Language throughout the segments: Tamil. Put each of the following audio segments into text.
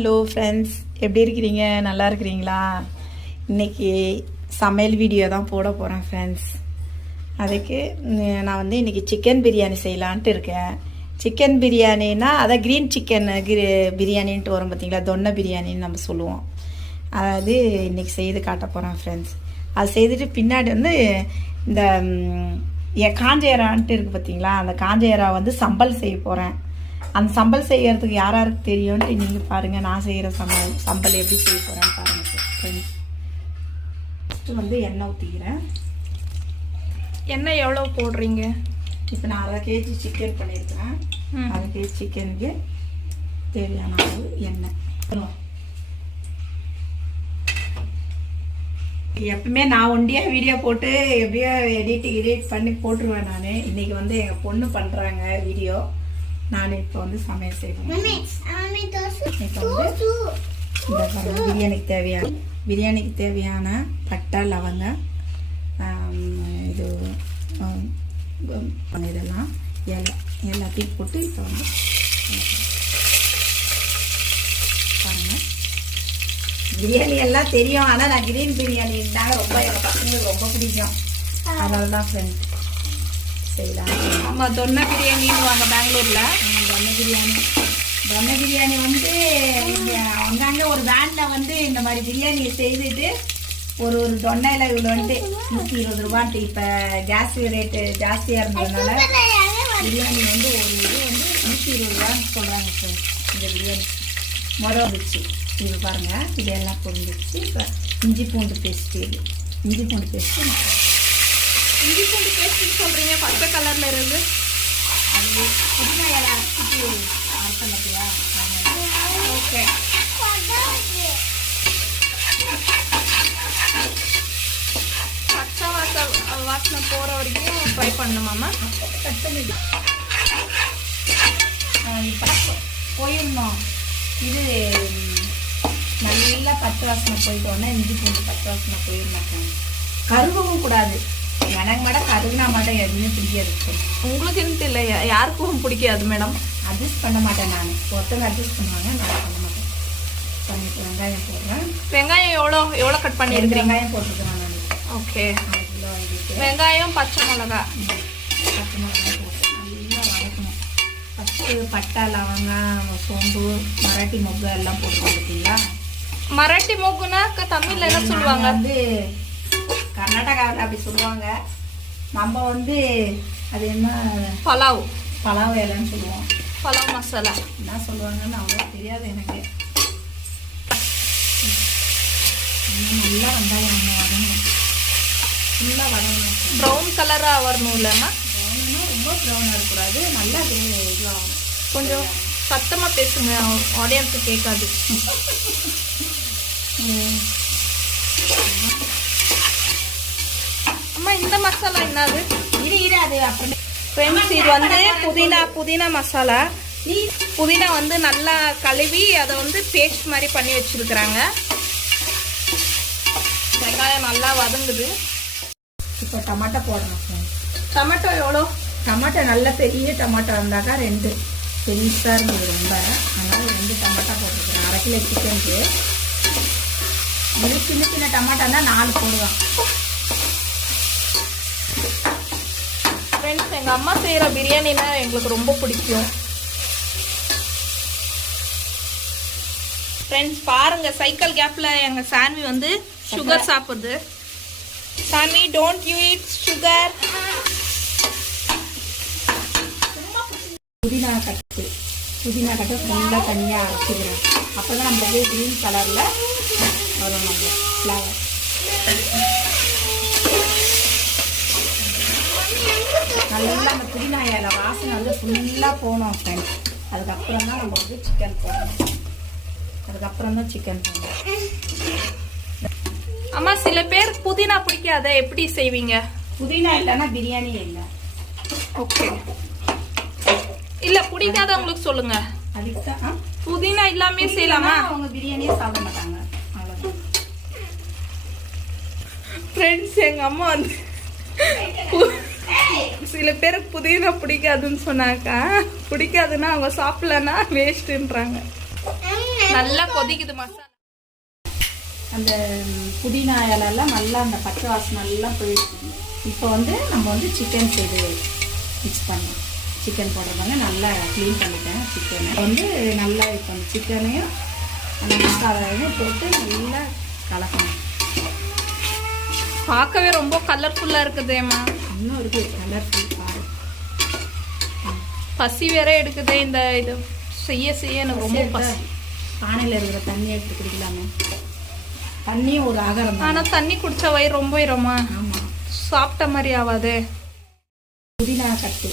ஹலோ ஃப்ரெண்ட்ஸ், எப்படி இருக்கிறீங்க? நல்லா இருக்கிறீங்களா? இன்றைக்கி சமையல் வீடியோ தான் போட போகிறேன் ஃப்ரெண்ட்ஸ். அதுக்கு நான் வந்து இன்றைக்கி சிக்கன் பிரியாணி செய்யலான்ட்டு இருக்கேன். சிக்கன் பிரியாணின்னா அதை க்ரீன் சிக்கன் பிரியாணின்ட்டு வரும் பார்த்தீங்களா, தொன்னை பிரியாணின்னு நம்ம சொல்லுவோம். அதாவது இன்றைக்கி செய்து காட்ட போகிறேன் ஃப்ரெண்ட்ஸ். அது செய்துட்டு பின்னாடி வந்து இந்த காஞ்ச இறான்ட்டு இருக்குது பார்த்தீங்களா, அந்த காஞ்ச இறா வந்து சம்பல் செய்ய போகிறேன். அந்த சம்பல் செய்கிறதுக்கு யாருக்கு தெரியும்ன்ட்டு நீங்கள் பாருங்கள். நான் செய்கிற சம்பல் எப்படி செய்ய போகிறேன்னு பாருங்கள் ஃப்ரெண்ட்ஸ். ஃபஸ்ட்டு வந்து எண்ணெய் ஊற்றிக்கிறேன். எண்ணெய் எவ்வளோ போடுறீங்க? இப்போ நான் 1/2 kg சிக்கன் பண்ணியிருக்கிறேன். 1/2 kg சிக்கனுக்கு தேவையான அளவு எண்ணெய். எப்பவுமே நான் ஒண்டியாக வீடியோ போட்டு எப்படியோ எடிட் பண்ணி போட்டுருவேன். நான் இன்றைக்கி வந்து எங்கள் பொண்ணு பண்ணுறாங்க வீடியோ. நான் இப்போ வந்து சமையல் செய்வேன். இப்போ வந்து இந்த பிரியாணிக்கு தேவையான பட்டை, லவங்க, இது இதெல்லாம் எல்லாத்தையும் போட்டு இப்போ வந்து பாருங்கள். பிரியாணி எல்லாம் தெரியும், ஆனால் நான் கிரீன் பிரியாணின்னாங்க ரொம்ப எங்கள் பசங்களுக்கு ரொம்ப பிடிக்கும். அதனால தான் ஃப்ரெண்ட் செய்யலாம். ஆமாம், தொன்னை பிரியாணின்னு வாங்க பெங்களூரில். தொன்னை பிரியாணி வந்து அங்கங்கே ஒரு வேனில் வந்து இந்த மாதிரி பிரியாணியை செய்துட்டு ஒரு தொன்னையில் இவ்வளோ வந்துட்டு 120 ரூபான்ட்டு. இப்போ கேஸ் ரேட்டு ஜாஸ்தியாக இருந்ததுனால பிரியாணி வந்து ஒரு இது வந்து 120 ரூபான்னு சொல்கிறாங்க சார். இந்த பிரியாணி மொதல் வந்துச்சு. இது பாருங்கள், இதெல்லாம் பொருந்துச்சு. இப்போ இஞ்சி பூண்டு பேஸ்ட்டு இஞ்சி பூண்டு பேஸ்ட்டுன்னு சொல்கிறீங்க, பச்சை கலரில் இருக்குது. அது புதினா இலை அரைச்சிட்டு அரைச்சோம் பார்த்தியா? ஓகே. பச்சை வாசனை போகிற வரைக்கும் ஃப்ரை பண்ணணுமாம்மா? கட் பண்ணிடு. போயிடணும். இது நல்லா பச்சை வாசனை போயிட்டோன்னா இஞ்சி பூண்டு பச்சை வாசனை போயிடணும். கருகவும் கூடாது. எனக்கு மேடம் கருவினா மட்டும் எதுவுமே பிடிக்காது. உங்களுக்குன்ட்டு இல்லை, யாருக்கும் பிடிக்காது மேடம். அட்ஜஸ்ட் பண்ண மாட்டேன் நான். ஒருத்தவங்க அட்ஜஸ்ட் பண்ணுவாங்க, நான் பண்ண மாட்டேன். பண்ணிட்டு வெங்காயம் போடுறேன். வெங்காயம் எவ்வளோ கட் பண்ணியிருக்கிறீங்க? வெங்காயம் போட்டுக்கிறேன் நான். ஓகே. வெங்காயம், பச்சை மிளகா போட்டு நல்லா வதக்கணும். ஃபஸ்ட்டு பட்டை, லவங்கம், சோம்பு, மராட்டி மொக்கு எல்லாம் போட்டுருவோம் பார்த்தீங்களா. மராட்டி மொக்குன்னா தமிழில் என்ன சொல்லுவாங்க? வந்து கர்நாடகாவில் அப்படி சொல்லுவாங்க. நம்ம வந்து அது என்ன பலாவ் இலைன்னு சொல்லுவோம். பலாவ் மசாலா என்ன சொல்லுவாங்கன்னு அவ்வளோ தெரியாது எனக்கு. நல்லா வெங்காயம் வதங்கணும். ஃபுல்லாக வதங்கணும். ப்ரௌன் கலராக வரணும் இல்லைம்மா? ப்ரௌனுன்னா ரொம்ப ப்ரௌனாக இருக்கக்கூடாது. நல்லா இதுவாகும். கொஞ்சம் சத்தமாக பேசுங்க, ஆடியன்ஸு கேட்காது. அம்மா, இந்த மசாலா என்னது? இது அது அப்புறமே ஃப்ரெண்ட்ஸ், இது வந்து புதினா மசாலா. புதினா வந்து நல்லா கழுவி அதை வந்து பேஸ்ட் மாதிரி பண்ணி வச்சுருக்குறாங்க. வெங்காயம் நல்லா வதங்குது. இப்போ டமாட்டோ போடணும். டமாட்டோ எவ்வளோ? டமாட்டோ நல்ல பெரிய டமாட்டோ இருந்தாக்கா 2 பெருசாக இருந்தது ரொம்ப. அதனால 2 டமாட்டோ போட்டுருக்குறேன். 1/2 கிலோ சிக்கனுக்கு. இது சின்ன சின்ன டமாட்டோன்னா 4 போடுவேன். ஃப்ரெண்ட்ஸ், எங்கள் அம்மா செய்கிற பிரியாணினா எங்களுக்கு ரொம்ப பிடிக்கும். ஃப்ரெண்ட்ஸ் பாருங்கள், சைக்கிள் கேப்பில் எங்கள் சான்வி வந்து சுகர் சாப்பிடுது. Saanvi, don't you eat sugar. புதினா கட்டு ஃபுல்லாக தனியாக அரைச்சிக்கிறேன். அப்போ தான் நம்மளுக்கு க்ரீன் கலரில் வரும் நம்ம ஃப்ளவர். நல்லா அந்த புதினா இலை வாசனை வந்து ஃபுல்லாக போகணும் ஃப்ரெண்ட்ஸ். அதுக்கப்புறம் தான் நம்ம வந்து சிக்கன் போடணும். அம்மா, சில பேர் புதினா பிடிக்காத, எப்படி செய்வீங்க? புதினா இல்லைன்னா பிரியாணி இல்லை. ஓகே. இல்லை, பிடிக்காதவங்களுக்கு சொல்லுங்க. அதுக்கு தான் புதினா இல்லாமே செய்யலாமா? அவங்க பிரியாணியே சாப்பிட மாட்டாங்க. அவ்வளோதான் ஃப்ரெண்ட்ஸ், எங்கள் அம்மா வந்து சில பேருக்கு புதினா பிடிக்காதுன்னு சொன்னாக்கா, பிடிக்காதுன்னா அவங்க சாப்பிடலன்னா வேஸ்ட்டுன்றாங்க. நல்லா கொதிக்குது மசாலா. அந்த புதினா இலையெல்லாம் நல்லா அந்த பச்சை வாசனை எல்லாம் போயிடுச்சு. இப்போ வந்து நம்ம வந்து சிக்கன் செய்து மிக்ஸ் பண்ணோம். சிக்கன் போடுறதாங்க நல்லா க்ளீன் பண்ணிட்டேன். சிக்கனை வந்து நல்லா இப்போ அந்த சிக்கனையும் அந்த மசாலாவையும் போட்டு நல்லா கலக்கணும். பார்க்கவே ரொம்ப கலர்ஃபுல்லாக இருக்குதேம்மா. இன்னும் இருக்குது கலர்ஃபுல் பாரு. பசி வேற எடுக்குதே இந்த இது செய்ய செய்ய எனக்கு ரொம்ப பசி. பானையில் இருக்கிற தண்ணியை எடுத்து குடிக்கலாமே. தண்ணியும் ஒரு ஆகாரம் தான். ஆனால் தண்ணி குடிச்சா வயிறு ரொம்ப இரமா. ஆமாம், சாப்பிட்ட மாதிரி ஆகாது. புதினா கட்டு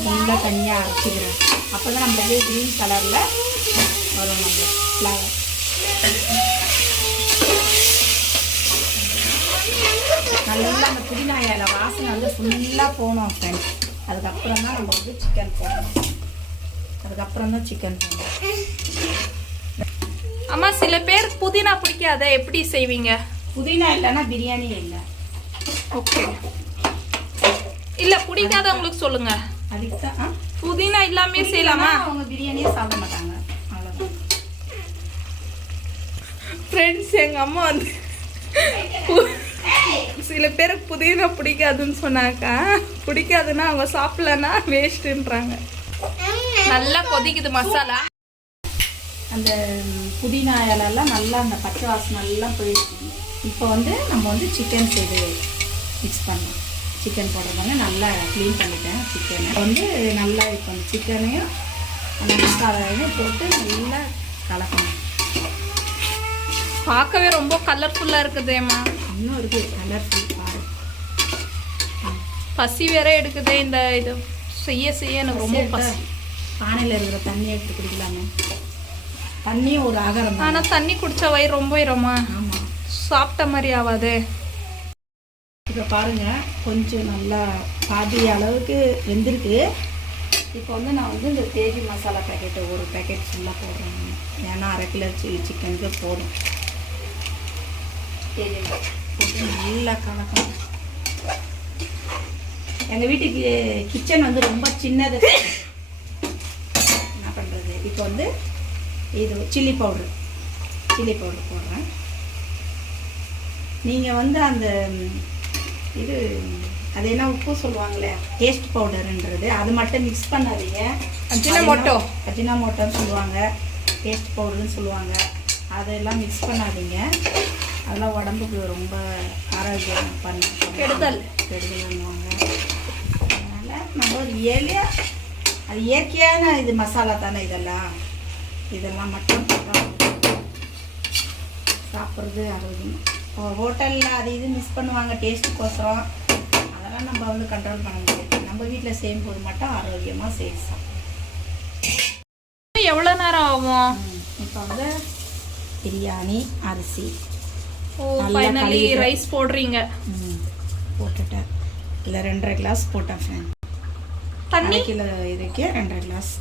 ஃபுல்லாக தண்ணியாக அரைச்சிக்கிறேன். அப்போ தான் நம்மளுக்கு க்ரீன் கலரில் வரும் நம்ம ஃப்ளவர். நல்லா அந்த புதினா இலை வாசனை வந்து ஃபுல்லாக போகணும் ஃப்ரெண்ட்ஸ். அதுக்கப்புறம் தான் நம்ம வந்து சிக்கன் போடணும். அம்மா சில பேர் புதினா பிடிக்காத, எப்படி செய்வீங்க? புதினா இல்லைன்னா பிரியாணியே இல்லை. ஓகே, இல்லை பிடிக்காதவங்களுக்கு சொல்லுங்க. அதுக்கு தான் புதினா இல்லாமே செய்யலாமா? அவங்க பிரியாணியே சாப்பிட மாட்டாங்க. அவ்வளோதான் ஃப்ரெண்ட்ஸ். எங்கள் அம்மா வந்து சில பேருக்கு புதினா பிடிக்காதுன்னு சொன்னாக்கா, பிடிக்காதுன்னா அவங்க சாப்பிடலன்னா வேஸ்ட்டுன்றாங்க. நல்லா கொதிக்குது மசாலா. அந்த புதினா இலையெல்லாம் நல்லா அந்த பச்சை வாசனை எல்லாம் போயிடுச்சு. இப்போ வந்து நம்ம வந்து சிக்கன் செய்து மிக்ஸ் பண்ணோம். சிக்கன் போடுறதாங்க நல்லா க்ளீன் பண்ணிட்டேன். சிக்கனை வந்து நல்லா இப்போ அந்த சிக்கனையும் அந்த மசாலாவையும் போட்டு நல்லா கலக்கணும். பார்க்கவே ரொம்ப கலர்ஃபுல்லாக இருக்குதேம்மா. இன்னும் இருக்குது கலர்ஃபுல் பாரு. பசி வேற எடுக்குதே இந்த இது செய்ய செய்ய எனக்கு ரொம்ப பசி. பானையில் இருக்கிற தண்ணியை எடுத்து குடிக்கலாமே. தண்ணியும் ஒரு ஆகாரம் தான். ஆனால் தண்ணி குடிச்சா வயிறு ரொம்ப இரமா. ஆமாம், சாப்பிட்ட மாதிரி ஆகாது. இப்போ பாருங்கள், கொஞ்சம் நல்லா பாதி அளவுக்கு வெந்திருக்கு. இப்போ வந்து நான் வந்து இந்த தேவி மசாலா பேக்கெட்டு ஒரு பேக்கெட் ஃபுல்லாக போடுறேன். ஏன்னா 1/2 கிலோ சிக்கனுக்கு போடும். தேவி போட்டு நல்லா கலக்கணும். எங்கள் வீட்டுக்கு கிச்சன் வந்து ரொம்ப சின்னது. என்ன பண்ணுறது, இப்போ வந்து இது சில்லி பவுடர் போடுறேன். நீங்கள் வந்து அந்த இது அது என்ன உப்பு சொல்லுவாங்களே டேஸ்ட் பவுடருன்றது, அது மட்டும் மிக்ஸ் பண்ணாதீங்க. அஜினோமோட்டோன்னு சொல்லுவாங்க, டேஸ்ட் பவுடர்னு சொல்லுவாங்க. அதெல்லாம் மிக்ஸ் பண்ணாதீங்க. அதெல்லாம் உடம்புக்கு ரொம்ப ஆரோக்கியம் கெடுதல்னுவாங்க. அதனால் நம்ம ஒரு அது இயற்கையான இது மசாலா தானே. இதெல்லாம் மட்டும் சாப்பிட்றது ஆரோக்கியம். ஹோட்டலில் அது இது மிஸ் பண்ணுவாங்க டேஸ்ட்டுக்கோசரம். அதெல்லாம் நம்ம வந்து கண்ட்ரோல் பண்ண முடியாது. நம்ம வீட்டில் செய்யும்போது மட்டும் ஆரோக்கியமாக செய்யலாம். எவ்வளோ நேரம் ஆகும்? இப்போ வந்து பிரியாணி அரிசி ஃபைனலி ரைஸ் போடுறீங்க. போட்டுட்டேன். இல்லை 2.5 கிளாஸ் போட்டேன் ஃப்ரெண்ட். தண்ணி கிலோ இதுக்கு 2.5 கிளாஸ்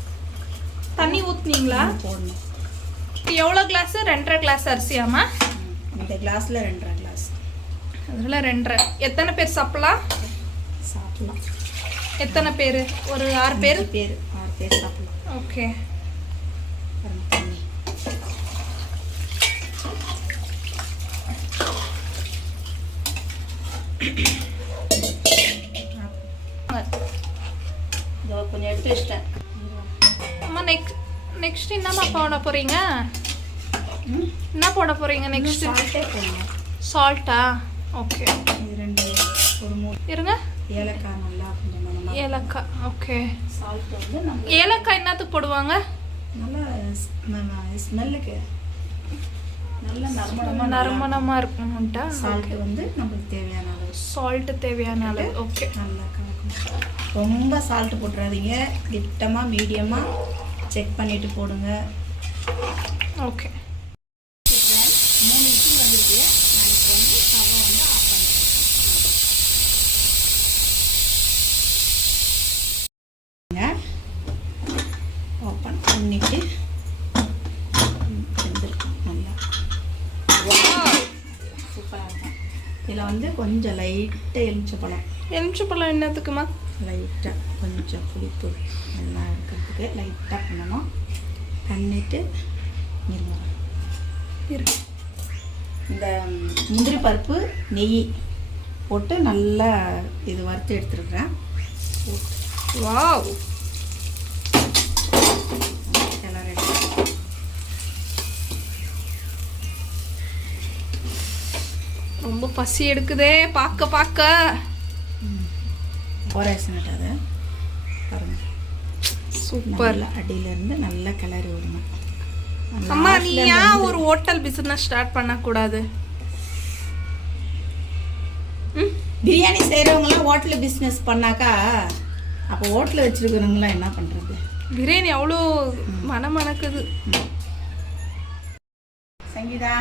தண்ணி ஊற்றுனீங்களா? போடணும். எவ்வளோ கிளாஸு? 2.5 கிளாஸ் அரிசியாமா? இந்த கிளாஸில் 2.5 கிளாஸ். அதில் 2.5. எத்தனை பேர் சாப்பிடலாம்? எத்தனை பேர்? ஒரு 6 பேர். 6 பேர் சாப்பிடலாம். ஓகே. கொஞ்சம் எடுத்து வச்சிட்டேன். அம்மா நெக்ஸ்ட் என்னம்மா போட போறீங்க? என்ன போட போறீங்க நெக்ஸ்ட்? சால்ட்டா? ஓகே. இது 3 இருங்க. ஏலக்காய் நல்லா கொஞ்சம் ஏலக்காய். ஓகே. சால்ட் வந்து நம்ம ஏலக்காய் என்னத்துக்கு போடுவாங்க? நல்லா ஸ்மெல்லுக்கு நல்ல நறுமணமா இருக்கும்ட்டா. சால்ட் வந்து நமக்கு தேவையான அளவு. சால்ட் தேவையான அளவு. ஓகே. நல்லா கலக்கணும். ரொம்ப சால்ட் போட்டுறாதீங்க. திட்டமாக மீடியமாக செக் பண்ணிட்டு போடுங்க. ஓகே. 3 விசில் வந்துருக்கு. நான் இப்போ வந்து ஸ்டவ்வை வந்து ஆஃப் பண்ணுறேன். ஓப்பன் பண்ணிட்டு வெந்திருக்கும் நல்லா. சூப்பராக இருக்கும். இதில் வந்து கொஞ்சம் லைட்டாக எலுமிச்சப்பழம் என்னத்துக்குமா? லைட்டாக கொஞ்சம் புளிப்பு நல்லா இருக்கிறதுக்கு லைட்டாக பண்ணணும். பண்ணிவிட்டு இருங்க. இருக்கு. இந்த முந்திரி பருப்பு நெய் போட்டு நல்லா இது வறுத்து எடுத்துருக்குறேன். வாவ், கிளறி எடுத்து ரொம்ப பசி எடுக்குதே பார்க்க பார்க்க. ஓரேசன்ட்டு அதை பாருங்க. சூப்பர். நல்லா அடியிலேருந்து நல்லா கிளறி விடணும். அம்மா நீ ஏன் ஒரு ஹோட்டல் பிசினஸ் ஸ்டார்ட் பண்ணக்கூடாது? பிரியாணி செய்கிறவங்களாம் ஹோட்டல் பிஸ்னஸ் பண்ணாக்கா அப்போ ஹோட்டல் வச்சுருக்கிறவங்களாம் என்ன பண்ணுறது? பிரியாணி அவ்வளோ மணக்குது. சங்கீதா,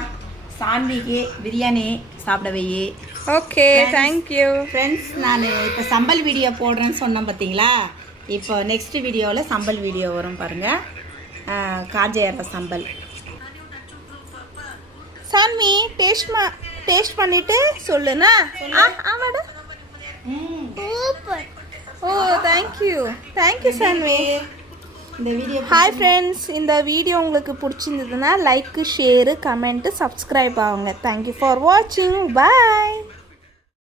சான்விக்கு பிரியாணி சாப்பிட வை. Okay, thank you friends. நான் இப்போ சம்பல் வீடியோ போடுறேன்னு சொன்னேன் பார்த்தீங்களா? இப்போ நெக்ஸ்ட் வீடியோவில் சம்பல் வீடியோ வரும் பாருங்கள். காஞ்ச எற சம்பல். சான்வி டேஸ்ட் பண்ணிட்டு சொல்லுண்ணா. ஆமாடா. ஓ தேங்க்யூ சான்வி. இந்த வீடியோ ஹாய் ஃப்ரெண்ட்ஸ், இந்த வீடியோ உங்களுக்கு பிடிச்சிருந்ததுன்னா லைக், ஷேரு, கமெண்ட்டு, சப்ஸ்கிரைப் ஆகுங்க. தேங்க்யூ ஃபார் வாட்சிங். பாய்.